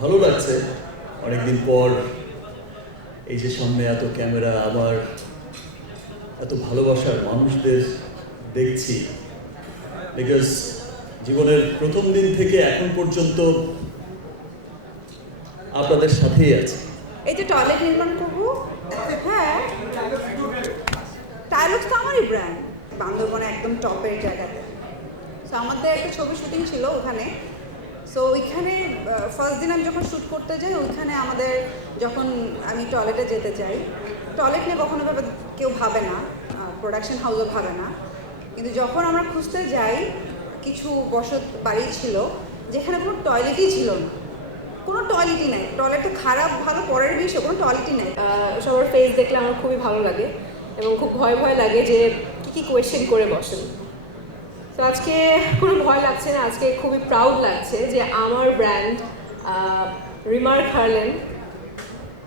ভালো লাগছে অনেকদিন পর এই যে সামনে এত ক্যামেরা, আমার এত ভালোবাসার মানুষদের দেখছি। বিকজ জীবনের প্রথম দিন থেকে এখন পর্যন্ত আপনাদের সাথেই আছে। এই যে টয়লেট নির্মাণ করবো, হ্যাঁ টাইলক্স তো আমারই ব্র্যান্ড, বান্দরবনে একদম টপের জায়গাতে। সো আমাদের একটা ছবি শুটিং ছিল ওখানে। সো ওইখানে ফার্স্ট দিন আমি যখন শ্যুট করতে যাই, ওইখানে আমাদের যখন আমি টয়লেটে যেতে চাই, টয়লেট নিয়ে কখনো কেউ ভাবে না, প্রোডাকশন হাউসও ভাবে না। কিন্তু যখন আমরা খুঁজতে যাই, কিছু বসত বাড়ি ছিল যেখানে কোনো টয়লেটই ছিল না, কোনো টয়লেটই নাই। টয়লেটটা খারাপ ভালো পরের বিষয়, কোনো টয়লেটই নাই। সবার ফেস দেখলে আমার খুবই ভালো লাগে এবং খুব ভয় ভয় লাগে যে কী কোয়েশ্চেন করে বসেন। তো আজকে কোনো ভয় লাগছে না, আজকে খুবই প্রাউড লাগছে যে আমার ব্র্যান্ড রিমার্ক হারলেন,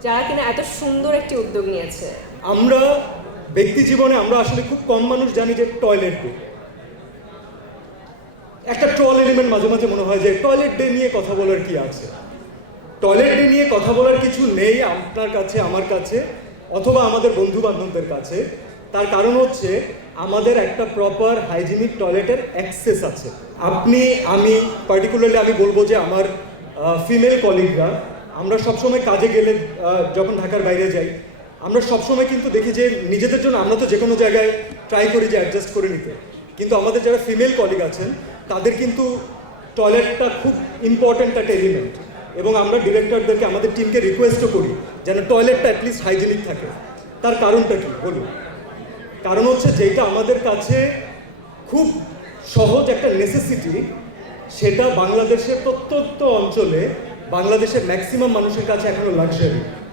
যারা কিনা এত সুন্দর একটি উদ্যোগ নিয়েছে। আমরা ব্যক্তি জীবনে আমরা আসলে খুব কম মানুষ জানি যে টয়লেট ডে একটা ট্রল এলিমেন্ট মাঝে মাঝে মনে হয় যে টয়লেট ডে নিয়ে কথা বলার কি আছে। টয়লেট ডে নিয়ে কথা বলার কিছু নেই আপনার কাছে, আমার কাছে, অথবা আমাদের বন্ধু বান্ধবদের কাছে। তার কারণ হচ্ছে আমাদের একটা প্রপার হাইজিনিক টয়লেটের অ্যাক্সেস আছে। আপনি, আমি পার্টিকুলারলি আমি বলবো যে আমার ফিমেল কলিগরা, আমরা সবসময় কাজে গেলে যখন ঢাকার বাইরে যাই, আমরা সবসময় কিন্তু দেখি যে নিজেদের জন্য আমরা তো যে কোনো জায়গায় ট্রাই করি যে অ্যাডজাস্ট করে নিতে, কিন্তু আমাদের যারা ফিমেল কলিগ আছেন তাদের কিন্তু টয়লেটটা খুব ইম্পর্ট্যান্ট একটা এলিমেন্ট। এবং আমরা ডিরেক্টরদেরকে, আমাদের টিমকে রিকোয়েস্টও করি যেন টয়লেটটা অ্যাটলিস্ট হাইজেনিক থাকে। তার কারণটা কি বলুন? কারণ হচ্ছে যেটা আমাদের কাছে খুব সহজ একটা নেসেসিটি, সেটা বাংলাদেশের প্রত্যন্ত অঞ্চলে, বাংলাদেশের ম্যাক্সিমাম মানুষের কাছে এখনো লাক্সারি।